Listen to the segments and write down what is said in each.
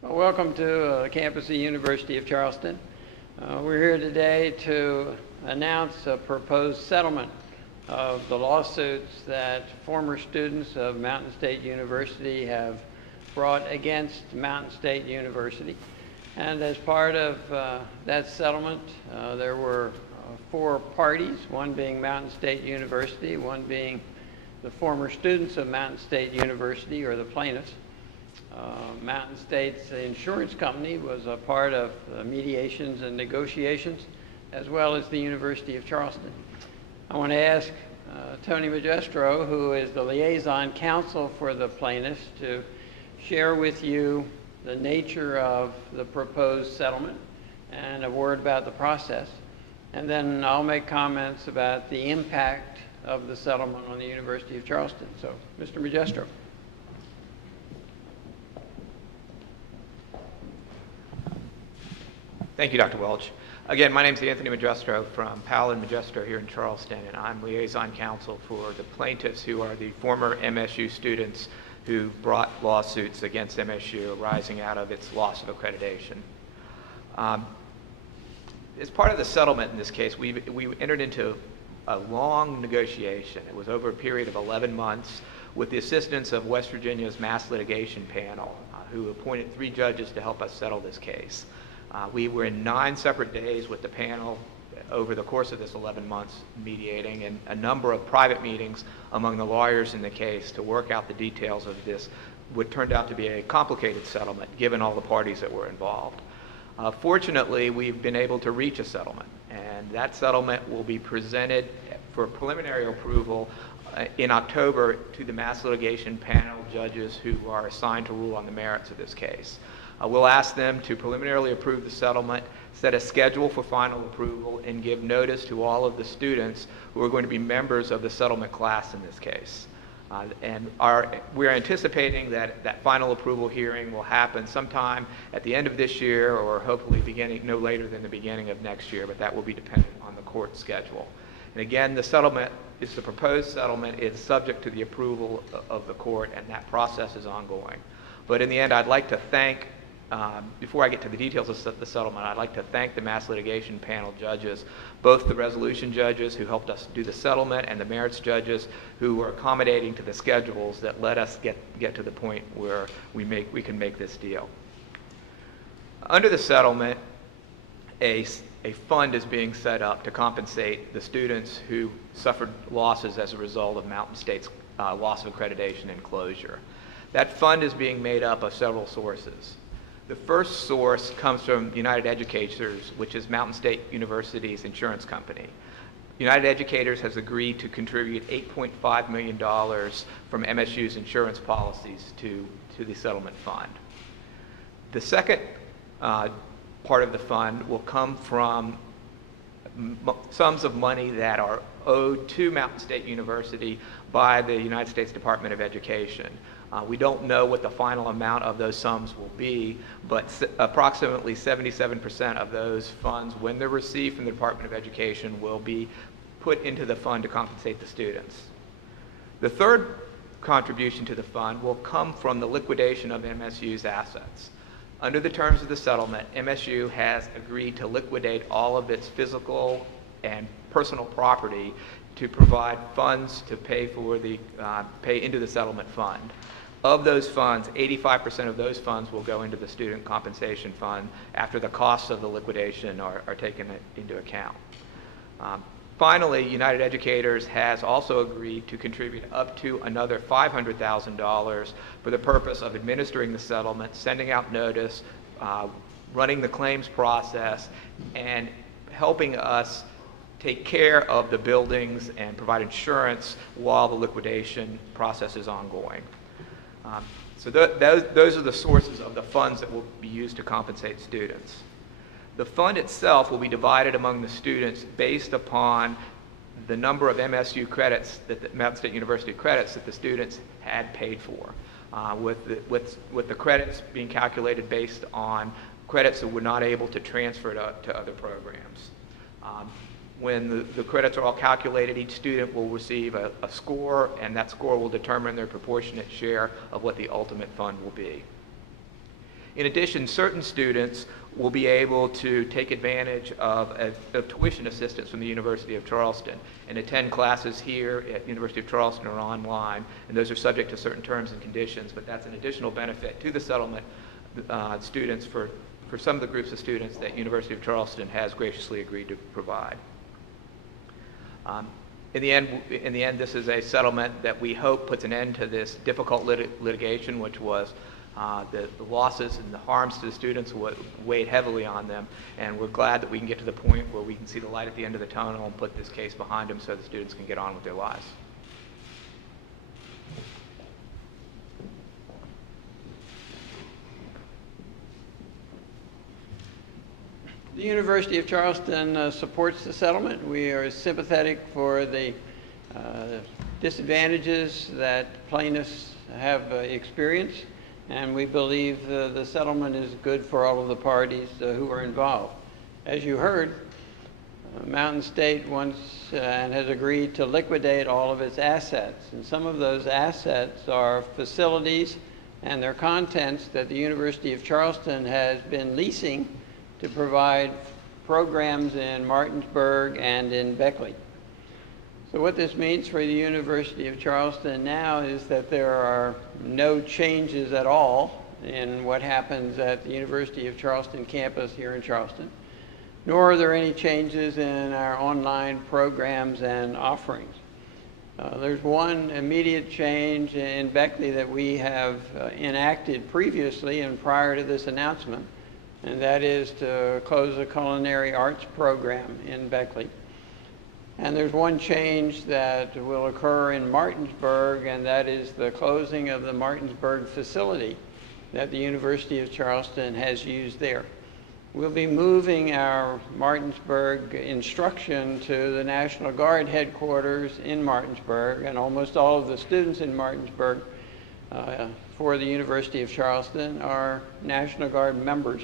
Well, welcome to the campus of the University of Charleston. We're here today to announce a proposed settlement of the lawsuits that former students of Mountain State University have brought against Mountain State University. And as part of that settlement, there were four parties, one being Mountain State University, one being the former students of Mountain State University, or the plaintiffs. Mountain State's insurance company was a part of mediations and negotiations, as well as the University of Charleston. I want to ask Tony Magistro, who is the liaison counsel for the plaintiffs, to share with you the nature of the proposed settlement and a word about the process. And then I'll make comments about the impact of the settlement on the University of Charleston. So, Mr. Magistro. Thank you, Dr. Welch. Again, my name is Anthony Magistro from Powell and Magistro here in Charleston, and I'm liaison counsel for the plaintiffs, who are the former MSU students who brought lawsuits against MSU arising out of its loss of accreditation. As part of the settlement in this case, we entered into a long negotiation. It was over a period of 11 months with the assistance of West Virginia's mass litigation panel, who appointed 3 judges to help us settle this case. We were in 9 separate days with the panel over the course of this 11 months mediating, and a number of private meetings among the lawyers in the case to work out the details of this, what turned out to be a complicated settlement given all the parties that were involved. Fortunately, we've been able to reach a settlement, and that settlement will be presented for preliminary approval in October to the mass litigation panel judges who are assigned to rule on the merits of this case. We'll ask them to preliminarily approve the settlement, set a schedule for final approval, and give notice to all of the students who are going to be members of the settlement class in this case. We're anticipating that that final approval hearing will happen sometime at the end of this year, or hopefully no later than the beginning of next year, but that will be dependent on the court schedule. And again, the proposed settlement is subject to the approval of the court, and that process is ongoing. But in the end, I'd like to thank, before I get to the details of the settlement, I'd like to thank the mass litigation panel judges, both the resolution judges who helped us do the settlement and the merits judges who were accommodating to the schedules that let us get to the point where we can make this deal. Under the settlement, a fund is being set up to compensate the students who suffered losses as a result of Mountain State's loss of accreditation and closure. That fund is being made up of several sources. The first source comes from United Educators, which is Mountain State University's insurance company. United Educators has agreed to contribute $8.5 million from MSU's insurance policies to the settlement fund. The second part of the fund will come from sums of money that are owed to Mountain State University by the United States Department of Education. We don't know what the final amount of those sums will be, but approximately 77% of those funds, when they're received from the Department of Education, will be put into the fund to compensate the students. The third contribution to the fund will come from the liquidation of MSU's assets. Under the terms of the settlement, MSU has agreed to liquidate all of its physical and personal property to provide funds to pay into the settlement fund. Of those funds, 85% of those funds will go into the student compensation fund after the costs of the liquidation are taken into account. Finally, United Educators has also agreed to contribute up to another $500,000 for the purpose of administering the settlement, sending out notice, running the claims process, and helping us take care of the buildings and provide insurance while the liquidation process is ongoing. So those are the sources of the funds that will be used to compensate students. The fund itself will be divided among the students based upon the number of MSU credits, the Mountain State University credits that the students had paid for, with the credits being calculated based on credits that were not able to transfer to other programs. When the credits are all calculated, each student will receive a score, and that score will determine their proportionate share of what the ultimate fund will be. In addition, certain students will be able to take advantage of tuition assistance from the University of Charleston and attend classes here at University of Charleston or online, and those are subject to certain terms and conditions, but that's an additional benefit to the settlement students for some of the groups of students that University of Charleston has graciously agreed to provide. In the end, this is a settlement that we hope puts an end to this difficult litigation, which was the losses and the harms to the students weighed heavily on them, and we're glad that we can get to the point where we can see the light at the end of the tunnel and put this case behind them so the students can get on with their lives. The University of Charleston supports the settlement. We are sympathetic for the disadvantages that plaintiffs have experienced, and we believe the settlement is good for all of the parties who are involved. As you heard, Mountain State wants and has agreed to liquidate all of its assets, and some of those assets are facilities and their contents that the University of Charleston has been leasing to provide programs in Martinsburg and in Beckley. So what this means for the University of Charleston now is that there are no changes at all in what happens at the University of Charleston campus here in Charleston, nor are there any changes in our online programs and offerings. There's one immediate change in Beckley that we have enacted previously and prior to this announcement, and that is to close the culinary arts program in Beckley. And there's one change that will occur in Martinsburg, and that is the closing of the Martinsburg facility that the University of Charleston has used there. We'll be moving our Martinsburg instruction to the National Guard headquarters in Martinsburg, and almost all of the students in Martinsburg for the University of Charleston are National Guard members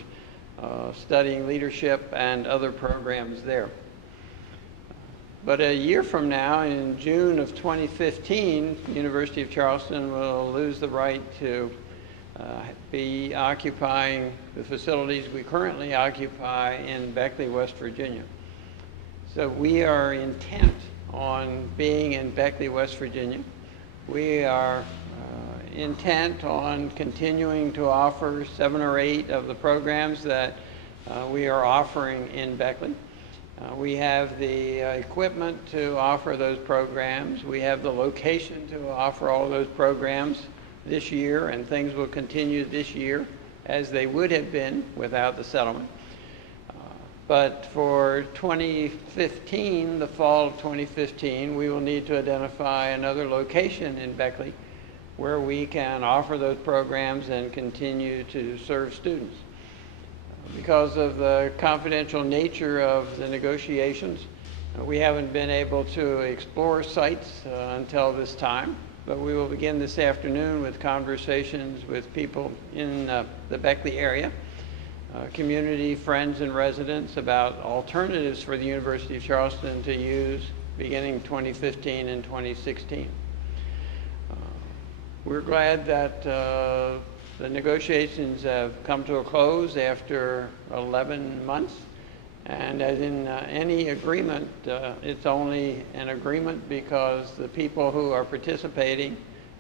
studying leadership and other programs there. But a year from now, in June of 2015, the University of Charleston will lose the right to be occupying the facilities we currently occupy in Beckley, West Virginia. So we are intent on being in Beckley, West Virginia. We are intent on continuing to offer 7 or 8 of the programs that we are offering in Beckley. We have the equipment to offer those programs. We have the location to offer all those programs this year, and things will continue this year as they would have been without the settlement. But for 2015, the fall of 2015, we will need to identify another location in Beckley where we can offer those programs and continue to serve students. Because of the confidential nature of the negotiations, we haven't been able to explore sites until this time, but we will begin this afternoon with conversations with people in the Beckley area, community, friends, and residents about alternatives for the University of Charleston to use beginning 2015 and 2016. We're glad that the negotiations have come to a close after 11 months, and as in any agreement, it's only an agreement because the people who are participating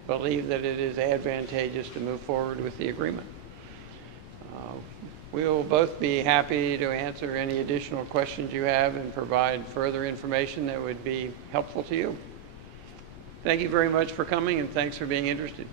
believe that it is advantageous to move forward with the agreement. We will both be happy to answer any additional questions you have and provide further information that would be helpful to you. Thank you very much for coming, and thanks for being interested.